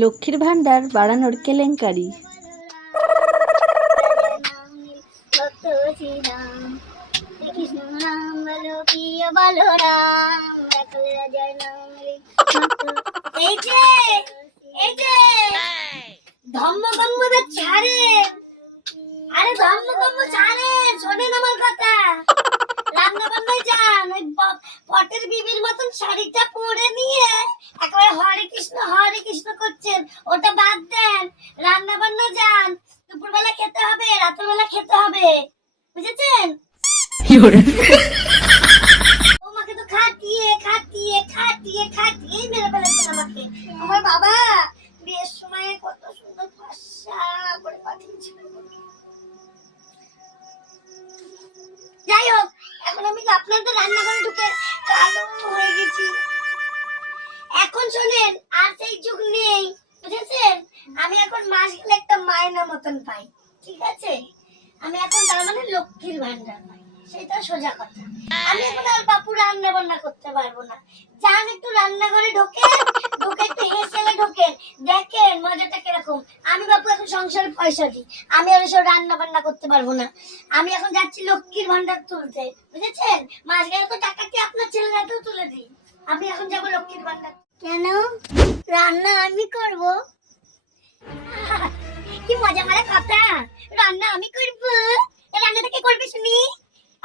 লক্ষ্মীর ভান্ডার বাড়ানোর কেলেঙ্কারি। পটের বিবির মতন শাড়িটা পরে নিয়ে একেবারে হরে কৃষ্ণ করছেন। ওটা বাদ দেন, রান্না বান্না যান। দুপুরবেলা খেতে হবে, রাত্রেবেলা খেতে হবে, বুঝেছেন? আমাকে তো খাটিয়ে খাটিয়ে খাটিয়ে খাটিয়ে মেরে ফেলেছেন আমাকে। আমার বাবা বিয়ের সময় কত সুন্দর ফর্সা করে পাঠিয়েছিল। যাই হোক, এখন আমি আপনাদের রান্নাঘরে ঢুকে কালো হয়ে গেছি। এখন শোনেন, আর সেই যুগ নেই, বুঝেছেন? আমি এখন মাস গেলে একটা মায়না মতন পাই, ঠিক আছে? আমি এখন তার মানে লক্ষ্মীর ভান্ডার পাই, সেটা সোজা কথা। আমি এখন আর বাপু রান্না বান্না করতে পারবো না। যান একটু রান্নাঘরে ঢোকে ঢোকে একটু হেসেলে ঢোকেন, দেখেন মজাটা কিরকম। আমি বাপু এখন সংসারে পয়সা দিই, আমি আর এসব রান্না বান্না করতে পারবো না। আমি এখন যাচ্ছি লক্ষ্মীর ভান্ডার তুলতে, বুঝেছেন? মাস গেলে তো টাকা কি আপনার ছেলেরাতেও তুলে দিই। আমি এখন যাবো লক্ষ্মীর ভান্ডার। কেন? রান্না আমি করব? কি মজা মারা কথা, রান্না আমি করব? রান্নাটা কে করবে শুনি?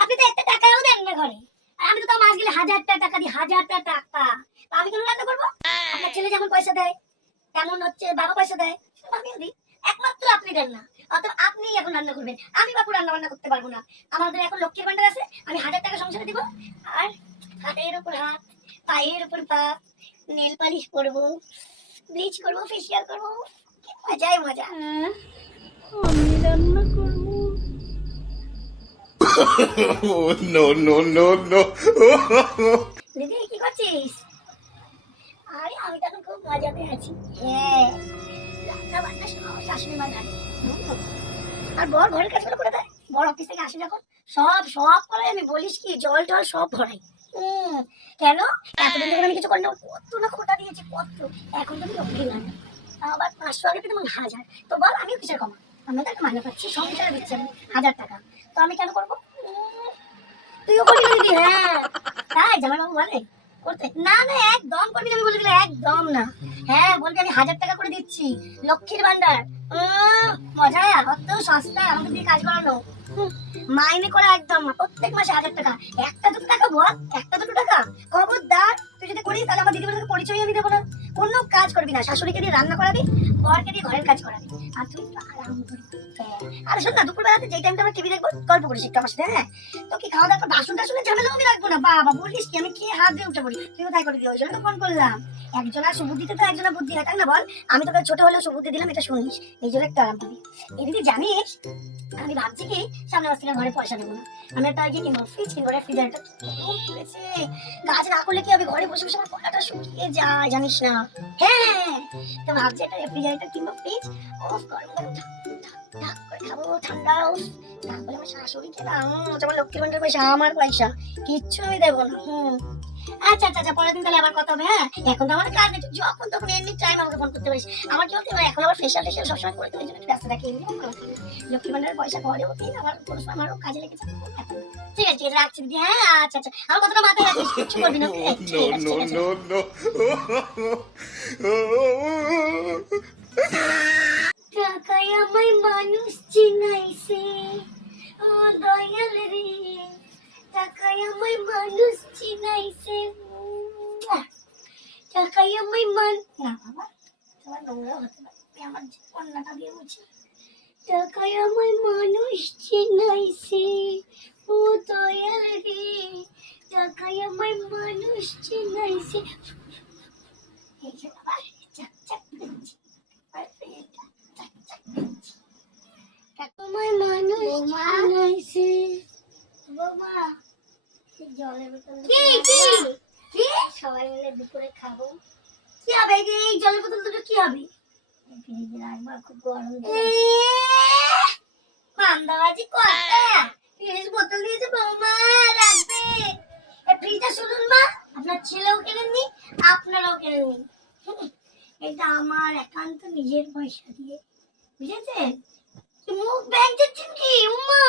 আপনি তো একটা টাকাও দেন না ঘরে, আর আমি তো মাস গেলে 1000টা টাকা দিই, 1000টা টাকা। তো আমি কেন রান্না করব? আপনার ছেলে যেমন পয়সা দেয়, তেমন হচ্ছে বাবা পয়সা দেয়, আমিও দিই। একমাত্র আপনি দেন না, অতএব আপনি এখন রান্না করবেন। আমি বাপু রান্না বান্না করতে পারবো না। আমাদের এখন লক্ষ্মীর ভান্ডার আছে, আমি 1000 টাকা সংসারে দিব, আর হাতের উপর হাত, পায়ের উপর পা, নেল পালিশ করবো, ব্লিচ করবো, ফেসিয়াল করবো, কি মজাই মজা। আমি রান্না করবো। No, no, no, no. দিদি কি করছিস? আরে আমি তো এখন খুব মজাতে আছি। হ্যাঁ, রান্না বান্না সব শাশুড়ি মা জানে। আর বর ঘরের কাজগুলো করে দেয়। বর অফিস থেকে আসে যখন সব সব করে, আমি বলিস কি জল টল সব ভরাই। কেন? এতদিন ধরে আমি কিছু করি না, কত না খোটা দিয়েছি, কত। এখন তো লক্ষ্মী ভান্ডার, আবার 500 আগে পেতাম 1000। তো বল আমিও কিসের কমা? আমি তো একটা মাইনে পাচ্ছি, সংসারে দিচ্ছি আমি 1000 টাকা। তো আমি কেন করবো? তুইও করবি না দিদি? হ্যাঁ, তাই জামাইবাবু বলে করতে? না না, একদম করবি না, আমি বলে দিলে একদম না। হ্যাঁ, বলবি আমি 1000 টাকা করে দিচ্ছি লক্ষ্মীর ভান্ডার। মজা, অত সস্তা আমাকে দিয়ে কাজ করানো। মাইনে করা একদম না, প্রত্যেক মাসে 1000 টাকা। একটা দুটো টাকা বল, একটা দুটো টাকা। খবরদার, তুই যদি করিস তাহলে আমার দিদি বলে পরিচয় আমি দেবো না। কোনো কাজ করবি না, শাশুড়িকে দিয়ে রান্না করাবি, বরকে দিয়ে ঘরের কাজ করাবি, আর তুই আরাম করবি। আরে শোন না, দুপুরবেলাতে যেই টাইমটা আমরা টিভি দেখবো, গল্প করিস একটু আমার সাথে। হ্যাঁ, তো কি খাওয়া দাওয়া বাসন টাসনের ঝামেলা আমি রাখবো না। বাবা বলিস কি, আমি খেয়ে হাত দিয়ে উঠে পড়ি, তুইও তাই করে দিও। ওই জন্য তো ফোন করলাম। একজনের সুবুদ্ধিতে তো একজনের বুদ্ধি হয়, তাই না বল? আমি তোকে ছোট হলেও সুবুদ্ধি দিলাম, এটা শুনিস, এই জন্য একটু আরাম পাবি। এদিকে জানিস, আমি ভাবছি কি সামনে মাস থেকে ঘরে পয়সা দেবো না, আমি একটা ইয়ে কিনবো, ফ্রিজ কিনবো, রেফ্রিজারেটর। কাজ না করলে কি হবে, ঘরে বসে বসে আমার গলাটা শুকিয়ে যায়, জানিস না? হ্যাঁ, তো ভাবছি একটা রেফ্রিজারেটর কিনবো, ফ্রিজ। অফ গরম গরম ঠাক করে খাবো, ঠান্ডা। তারপরে আমার শাশুড়িকে না, তোমার লক্ষ্মীর ভান্ডার পয়সা, আমার পয়সা, কিচ্ছু আমি দেবো না। আচ্ছা আচ্ছা আচ্ছা, পরের দিন তাহলে আবার কথা হবে। হ্যাঁ, এখন তো আমার কাজ নেই, যখন তখন এমনি টাইম আমাকে ফোন করতে পারিস। আমার কি হতে এখন আবার ফেশিয়াল টেশিয়াল সবসময় করতে হয়, জন্য ব্যস্ত থাকি। লক্ষ্মী ভান্ডারের পয়সা ঘরে হতে আমার কোনো সময় আমারও কাজে লেগেছে। ঠিক আছে ঠিক আছে, রাখছি দিদি। হ্যাঁ আচ্ছা আচ্ছা, আমার কথাটা মাথায় রাখিস, কিচ্ছু করবি না। No, no, no, no. টাকায় আমায় মানুষ চিনাইছে, ও দয়াল রে, টাকায় আমায় মানুষ চিনাইছে। টাকায় আমায় না বাবা, তোমার নোংরা হতে পারে, আমার অন্যটা দিয়ে মুছি। টাকায় আমায় মানুষ চিনাইছে, ও দয়াল রে, টাকায় আমায় মানুষ চিনাইছে। এই যে বাবা, চাক চাক করছি, তোমায় মানুষ চিনাইছে। বৌমা, জলের বোতল কি কি কি সবাই মিলে দুপুরে খাবো। কি হবে এই জলের বোতল দুটো? কি হবে? ফ্রিজে রাখবো, খুব গরম। মান্দাবাজি কথা, ফ্রিজ বোতল দিয়েছে বৌমা, রাখবে। এই ফ্রিজটা শুনুন মা, আপনার ছেলেও কেনেননি, আপনারাও কেনেননি। এটা আমার একান্ত নিজের পয়সা দিয়ে, বুঝেছেন? মুখ ব্যাগ দিচ্ছেন কি? উমা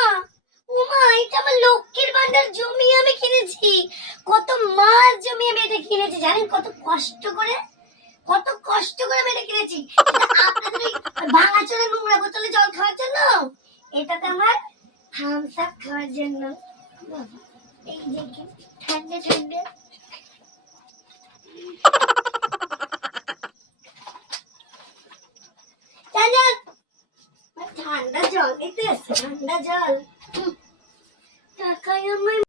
উমা, এটা আমার লক্ষ্মীর ভান্ডার জমিয়ে আমি কিনেছি। কত মাস জমিয়ে আমি এটা কিনেছি, জানেন কত কষ্ট করে? কত কষ্ট করে আমি এটা কিনেছি। এটা আপনাদের ওই ভাঙাচোরা নোংরা বোতলে জল খাওয়ার জন্য, এটাতে আমার থামস আপ খাওয়ার জন্য। এই যে ঠান্ডা ঠান্ডা। ঠান্ডা জল দিতে এসছে, ঠান্ডা জল। টাকায় আমায়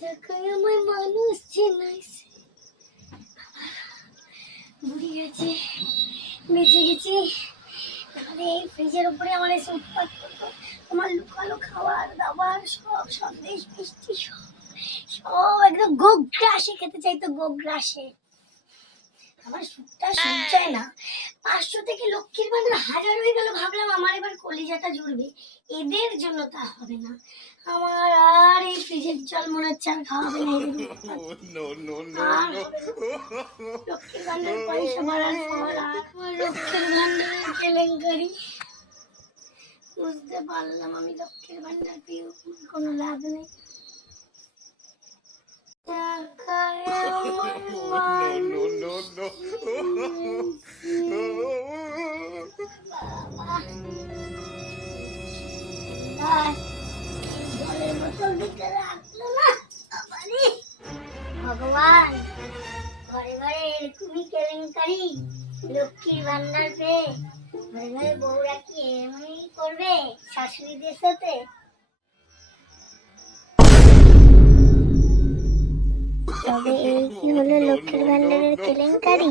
টাকায় আমায় মানুষ চেনাইছে। বুড়ি গেছে, বেঁচে গেছি। তাহলে এই ফ্রিজের উপরে আমার এসে উৎপাত করতো, তোমার লুকালো খাবার দাবার সব, সন্দেশ মিষ্টি সব সব একদম গোগ্রাসে খেতে চাইতো, গোগ্রাসে। আমার সুখটা সুখ চায় না। 500 থেকে লক্ষ্মীর ভান্ডার 1000 হয়ে গেল, ভাবলাম আমার এবার কলিজাটা জুড়বে। এদের জন্য তা হবে না। আমার আর এই ফ্রিজের জল মনে হচ্ছে আর খাওয়া হবে না। No, no, no, আর no. লক্ষ্মীর ভান্ডার পয়সা বাড়ার পর আর আমার লক্ষ্মীর ভান্ডারের কেলেঙ্কারি বুঝতে পারলাম। আমি লক্ষ্মীর ভান্ডার পেয়েও কোনো লাভ নেই। টাকায় আমার No, no, no, no. জলের বোতল ভিতরে রাখলো না। বাবারে ভগবান, ঘরে ঘরে এরকমই কেলেঙ্কারি। লক্ষ্মীর ভান্ডার পেয়ে ঘরে ঘরে বউরা কি এমনই করবে শাশুড়িদের সাথে? তবে এই কি হলো লক্ষ্মীর ভান্ডারের কেলেঙ্কারি?